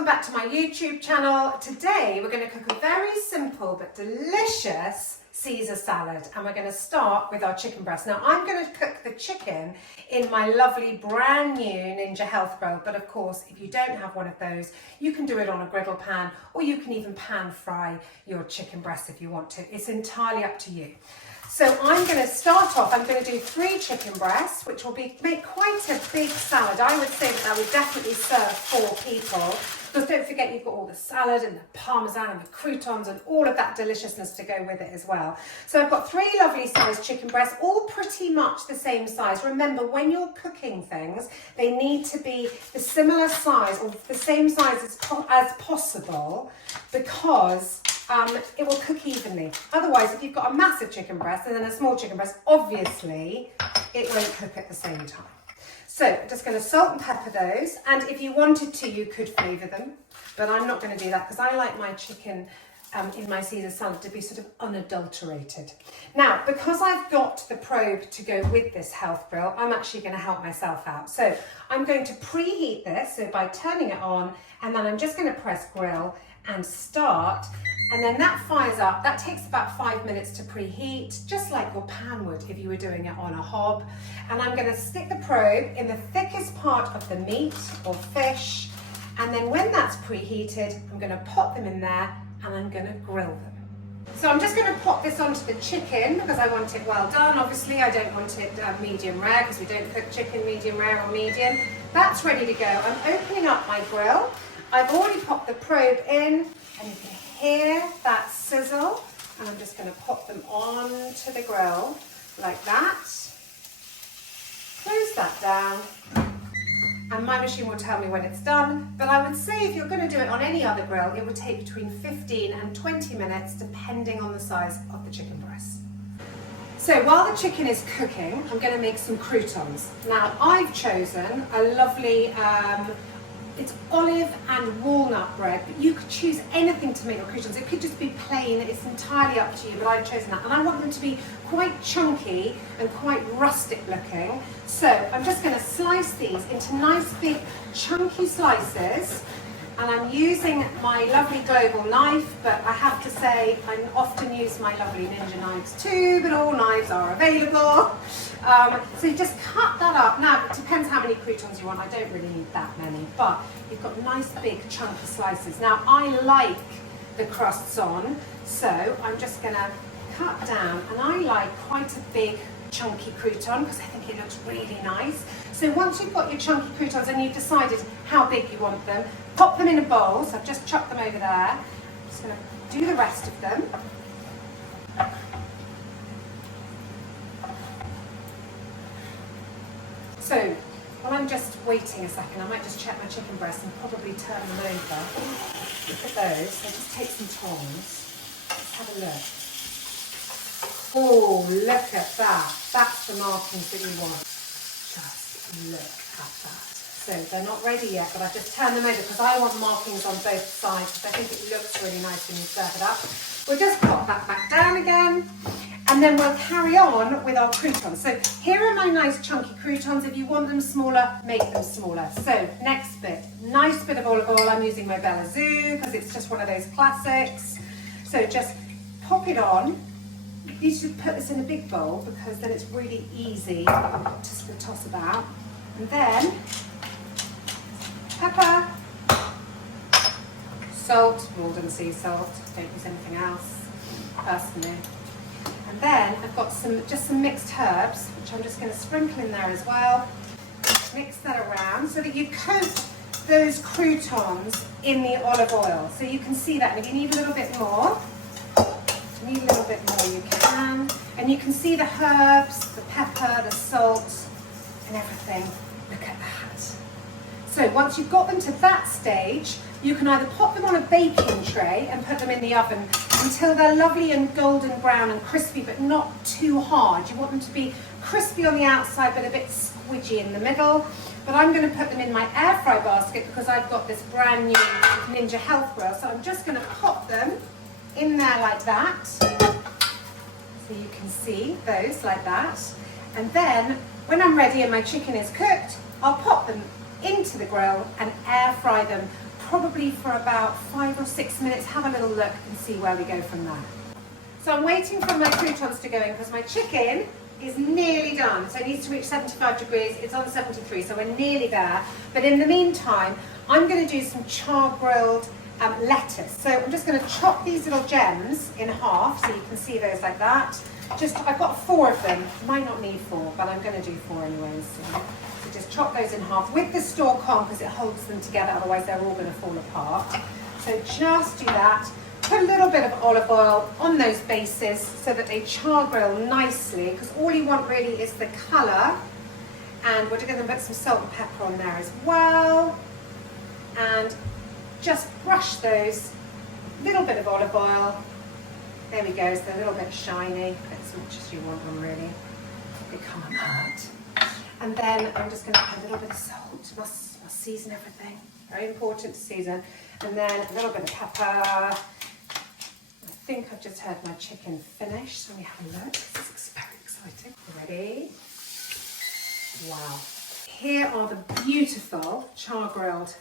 welcome back to my YouTube channel. Today we're going to cook a very simple but delicious Caesar salad, and we're going to start with our chicken breast. Now I'm going to cook the chicken in my lovely brand new Ninja Health Grill, but of course if you don't have one of those you can do it on a griddle pan, or you can even pan fry your chicken breast if you want to. It's entirely up to you. So I'm going to start off, I'm going to do 3 chicken breasts, which will make quite a big salad. I would say that would definitely serve 4 people. Because don't forget, you've got all the salad and the Parmesan and the Croutons and all of that deliciousness to go with it as well. So I've got 3 lovely sized chicken breasts, all pretty much the same size. Remember, when you're cooking things, they need to be the similar size or the same size as possible, because it will cook evenly. Otherwise, if you've got a massive chicken breast and then a small chicken breast, obviously it won't cook at the same time. So I'm just going to salt and pepper those, and if you wanted to, you could flavour them, but I'm not going to do that because I like my chicken in my Caesar salad to be sort of unadulterated. Now, because I've got the probe to go with this health grill, I'm actually going to help myself out. So I'm going to preheat this, so by turning it on, and then I'm just going to press grill and start, and then that fires up. That takes about 5 minutes to preheat, just like your pan would if you were doing it on a hob. And I'm going to stick the probe in the thickest part of the meat or fish, and then when that's preheated, I'm going to pop them in there and I'm going to grill them. So I'm just going to pop this onto the chicken because I want it well done. Obviously I don't want it medium rare, because we don't cook chicken medium rare or medium. That's ready to go. I'm opening up my grill. I've already popped the probe in, and you can hear that sizzle, and I'm just going to pop them onto the grill like that. Close that down, and my machine will tell me when it's done, but I would say if you're going to do it on any other grill, it would take between 15 and 20 minutes depending on the size of the chicken breast. So while the chicken is cooking, I'm going to make some croutons. Now I've chosen a lovely it's olive and walnut bread, but you could choose anything to make your croutons. It could just be plain, it's entirely up to you, but I've chosen that. And I want them to be quite chunky and quite rustic looking. So I'm just going to slice these into nice big chunky slices. And I'm using my lovely global knife, but I have to say I often use my lovely Ninja knives too, but all knives are available. So you just cut that up. Now, it depends how many croutons you want. I don't really need that many, but you've got nice big chunky slices. Now, I like the crusts on, so I'm just going to cut down, and I like quite a big chunky crouton because I think it looks really nice. So once you've got your chunky croutons and you've decided how big you want them, pop them in a bowl. So I've just chucked them over there. I'm just going to do the rest of them. So while I'm just waiting a second, I might just check my chicken breast and probably turn them over. Look at those. So just take some tongs. Let's have a look. Oh, look at that. That's the markings that you want. Just look at that. So they're not ready yet, but I've just turned them over because I want markings on both sides, because I think it looks really nice when you serve it up. We'll just pop that back down again, and then we'll carry on with our croutons. So here are my nice chunky croutons. If you want them smaller, make them smaller. So next bit, nice bit of olive oil. I'm using my Bella Zoo because it's just one of those classics. So just pop it on. You should put this in a big bowl because then it's really easy to toss about. And then pepper, salt, Walden sea salt, don't use anything else personally. And then I've got just some mixed herbs, which I'm just going to sprinkle in there as well. Mix that around so that you coat those croutons in the olive oil. So you can see that, and if you need a little bit more, a little bit more you can, and you can see the herbs, the pepper, the salt and everything. Look at that. So once you've got them to that stage, you can either pop them on a baking tray and put them in the oven until they're lovely and golden brown and crispy, but not too hard. You want them to be crispy on the outside but a bit squidgy in the middle. But I'm going to put them in my air fry basket because I've got this brand new Ninja Health Grill. So I'm just going to pop them in there like that, so you can see those like that. And then when I'm ready and my chicken is cooked, I'll pop them into the grill and air fry them probably for about 5 or 6 minutes. Have a little look and see where we go from there. So I'm waiting for my croutons to go in because my chicken is nearly done. So it needs to reach 75 degrees. It's on 73, so we're nearly there. But in the meantime, I'm going to do some char grilled lettuce. So I'm just going to chop these little gems in half so you can see those like that. I've got 4 of them. Might not need 4, but I'm going to do 4 anyways. So just chop those in half with the stalk on because it holds them together, otherwise they're all going to fall apart. So just do that. Put a little bit of olive oil on those bases so that they char grill nicely, because all you want really is the colour. And we're going to put some salt and pepper on there as well. And just brush those, little bit of olive oil. There we go, so they're a little bit shiny, as much as you want them really. They can't hurt. And then I'm just going to put a little bit of salt. Must season everything. Very important to season. And then a little bit of pepper. I think I've just had my chicken finish, so we have a look. This is very exciting. Ready? Wow. Here are the beautiful char grilled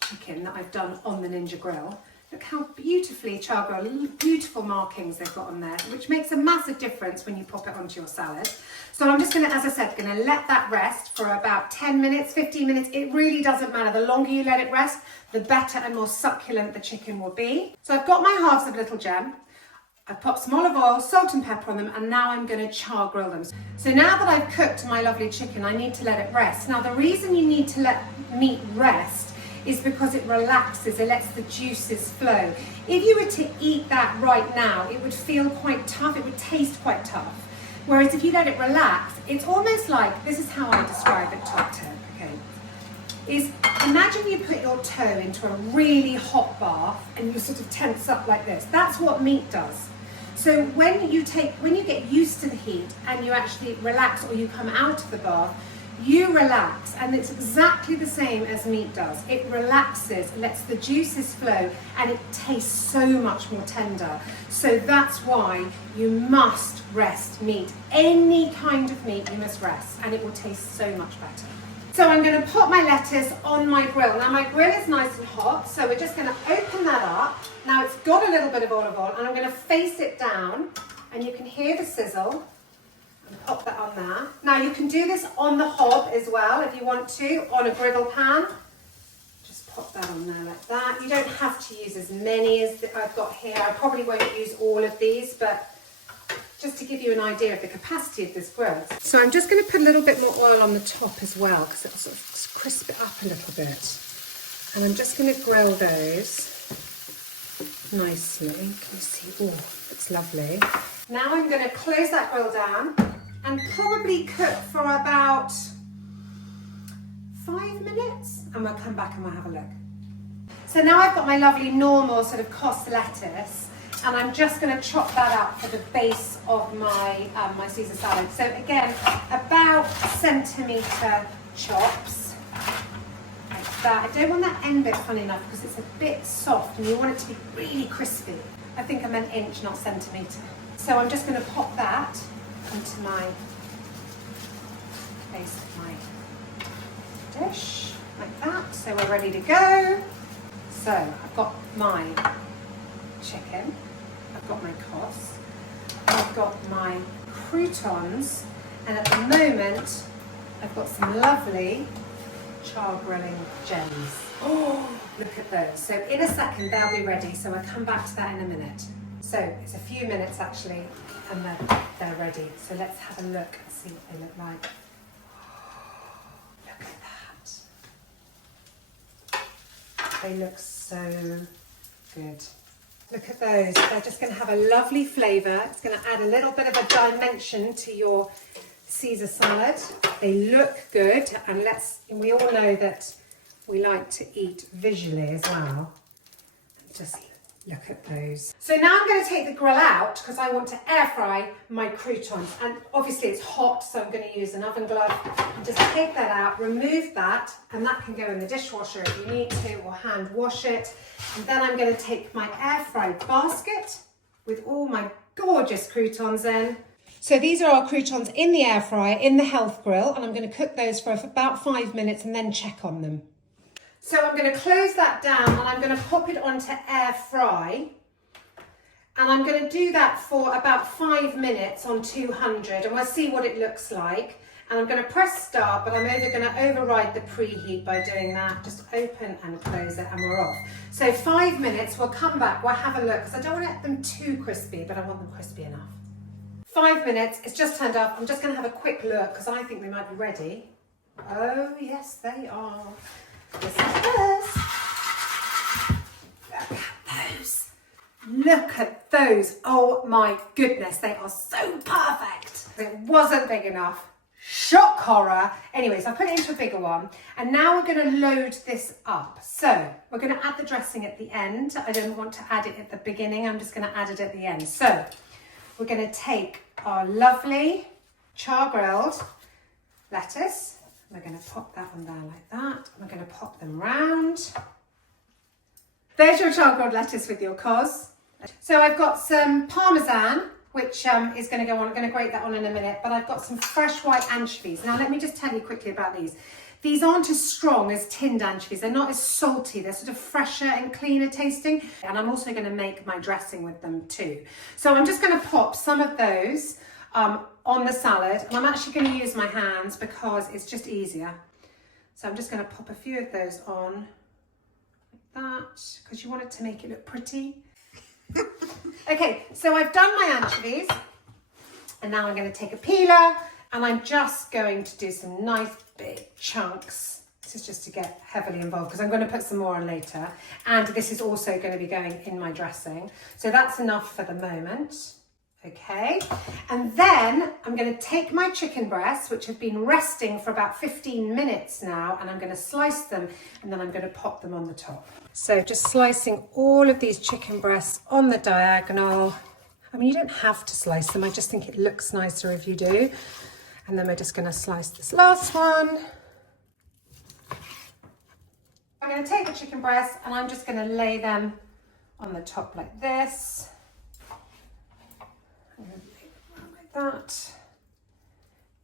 chicken that I've done on the Ninja Grill. Look how beautifully char grilled, beautiful markings they've got on there, which makes a massive difference when you pop it onto your salad. So I'm just going to, as I said, going to let that rest for about 10 minutes, 15 minutes. It really doesn't matter. The longer you let it rest, the better and more succulent the chicken will be. So I've got my halves of little gem. I've popped some olive oil, salt and pepper on them, and now I'm going to char grill them. So now that I've cooked my lovely chicken, I need to let it rest. Now the reason you need to let meat rest is because it relaxes, it lets the juices flow. If you were to eat that right now, it would feel quite tough, it would taste quite tough. Whereas if you let it relax, it's almost like, this is how I describe it, top tip, okay? Is imagine you put your toe into a really hot bath and you sort of tense up like this. That's what meat does. So when you get used to the heat and you actually relax, or you come out of the bath, you relax, and it's exactly the same as meat does. It relaxes, lets the juices flow, and it tastes so much more tender. So that's why you must rest meat. Any kind of meat you must rest, and it will taste so much better. So I'm going to put my lettuce on my grill. Now my grill is nice and hot, so we're just going to open that up. Now it's got a little bit of olive oil, and I'm going to face it down, and you can hear the sizzle. And pop that on there. Now you can do this on the hob as well if you want to, on a griddle pan. Just pop that on there like that. You don't have to use as many as I've got here. I probably won't use all of these, but just to give you an idea of the capacity of this grill. So I'm just going to put a little bit more oil on the top as well, because it'll sort of crisp it up a little bit. And I'm just going to grill those nicely. Can you see? Oh, it's lovely. Now I'm going to close that grill down and probably cook for about 5 minutes, and we'll come back and we'll have a look. So now I've got my lovely normal sort of cos lettuce, and I'm just going to chop that up for the base of my my Caesar salad. So again, about centimetre chops, like that. I don't want that end bit, funny enough, because it's a bit soft and you want it to be really crispy. I think I meant inch, not centimetre. So I'm just going to pop that into my base of my dish, like that. So we're ready to go. So I've got my chicken, I've got my cos, I've got my croutons, and at the moment I've got some lovely char grilling gems. Oh, look at those. So in a second they'll be ready, so I'll come back to that in a minute. So it's a few minutes actually, and they're ready. So let's have a look and see what they look like. Look at that. They look so good. Look at those. They're just going to have a lovely flavour. It's going to add a little bit of a dimension to your Caesar salad. They look good, and we all know that we like to eat visually as well. Just look at those. So now I'm going to take the grill out because I want to air fry my croutons, and obviously it's hot, so I'm going to use an oven glove and just take that out, remove that, and that can go in the dishwasher if you need to, or hand wash it. And then I'm going to take my air fry basket with all my gorgeous croutons in. So these are our croutons in the air fryer in the health grill, and I'm going to cook those for about 5 minutes and then check on them. So I'm going to close that down and I'm going to pop it onto air fry. And I'm going to do that for about 5 minutes on 200 and we'll see what it looks like. And I'm going to press start, but I'm going to override the preheat by doing that. Just open and close it and we're off. So 5 minutes, we'll come back, we'll have a look, because I don't want them too crispy, but I want them crispy enough. 5 minutes, it's just turned up. I'm just going to have a quick look, because I think they might be ready. Oh, yes, they are. This is first. Look at those. Look at those. Oh my goodness, they are so perfect. It wasn't big enough. Shock horror. Anyways, I put it into a bigger one and now we're going to load this up. So we're going to add the dressing at the end. I don't want to add it at the beginning. I'm just going to add it at the end. So we're going to take our lovely char grilled lettuce. We're going to pop that on there like that. We're going to pop them round. There's your char grilled lettuce with your cos. So I've got some Parmesan, which is going to go on. I'm going to grate that on in a minute, but I've got some fresh white anchovies. Now let me just tell you quickly about these. These aren't as strong as tinned anchovies. They're not as salty. They're sort of fresher and cleaner tasting. And I'm also going to make my dressing with them too. So I'm just going to pop some of those on the salad. And I'm actually going to use my hands because it's just easier. So I'm just going to pop a few of those on like that because you want it to make it look pretty. Okay, so I've done my anchovies and now I'm going to take a peeler and I'm just going to do some nice big chunks. This is just to get heavily involved because I'm going to put some more on later, and this is also going to be going in my dressing. So that's enough for the moment. Okay, and then I'm going to take my chicken breasts, which have been resting for about 15 minutes now, and I'm going to slice them and then I'm going to pop them on the top. So just slicing all of these chicken breasts on the diagonal. I mean, you don't have to slice them. I just think it looks nicer if you do. And then we're just going to slice this last one. I'm going to take the chicken breasts and I'm just going to lay them on the top like this. I'm going to lay them around like that.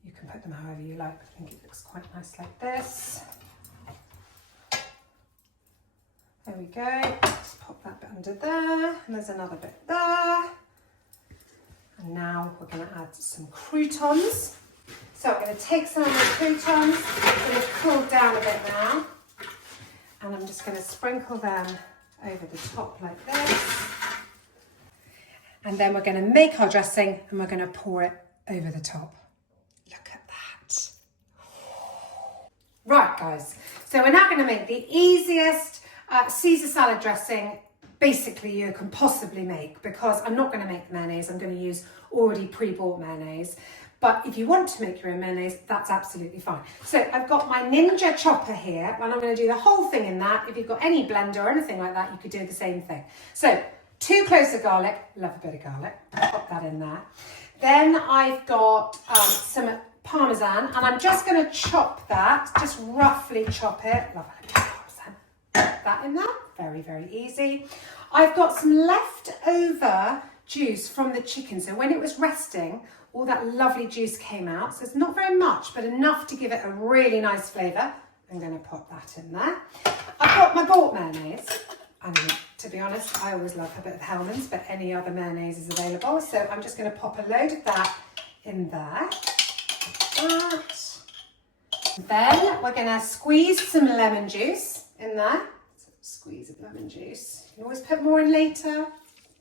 You can put them however you like. I think it looks quite nice like this. There we go. Just pop that bit under there. And there's another bit there. And now we're going to add some croutons. So I'm going to take some of my croutons. It's going to cool down a bit now. And I'm just going to sprinkle them over the top like this. And then we're going to make our dressing and we're going to pour it over the top. Look at that. Right, guys. So we're now going to make the easiest Caesar salad dressing basically you can possibly make, because I'm not going to make the mayonnaise. I'm going to use already pre-bought mayonnaise. But if you want to make your own mayonnaise, that's absolutely fine. So I've got my Ninja chopper here, and I'm going to do the whole thing in that. If you've got any blender or anything like that, you could do the same thing. So 2 cloves of garlic, love a bit of garlic, pop that in there. Then I've got some Parmesan, and I'm just going to chop that, just roughly chop it. Love a bit of Parmesan. Put that in there, very, very easy. I've got some leftover juice from the chicken. So when it was resting, all that lovely juice came out. So it's not very much, but enough to give it a really nice flavour. I'm going to pop that in there. I've got my bought mayonnaise. And to be honest, I always love a bit of Hellmann's, but any other mayonnaise is available. So I'm just going to pop a load of that in there. Like that. Then we're going to squeeze some lemon juice in there. So squeeze of lemon juice. You can always put more in later.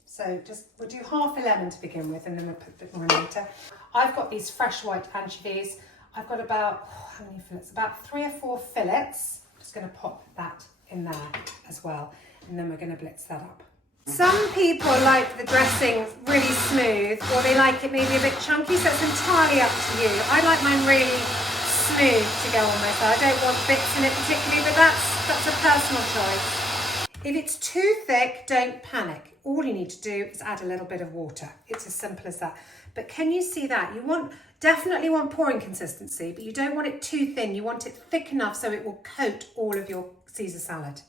So we'll do half a lemon to begin with, and then we'll put a bit more in later. I've got these fresh white anchovies. I've got about, how many fillets? About 3 or 4 fillets. I'm just going to pop that in there as well. And then we're going to blitz that up. Some people like the dressing really smooth, or they like it maybe a bit chunky, so it's entirely up to you. I like mine really smooth to go on my side. I don't want bits in it particularly, but that's a personal choice. If it's too thick, don't panic. All you need to do is add a little bit of water. It's as simple as that. But can you see that? You definitely want pouring consistency, but you don't want it too thin. You want it thick enough so it will coat all of your Caesar salad.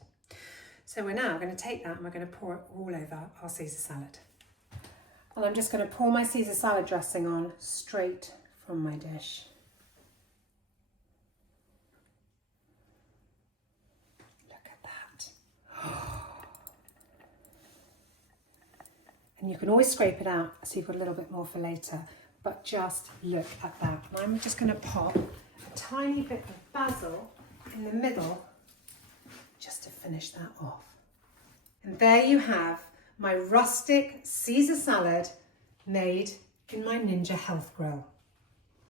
So we're now going to take that and we're going to pour it all over our Caesar salad. And I'm just going to pour my Caesar salad dressing on straight from my dish. Look And you can always scrape it out so you've got a little bit more for later. But just look at that. And I'm just going to pop a tiny bit of basil in the middle just to finish that off. And there you have my rustic Caesar salad made in my Ninja Health Grill.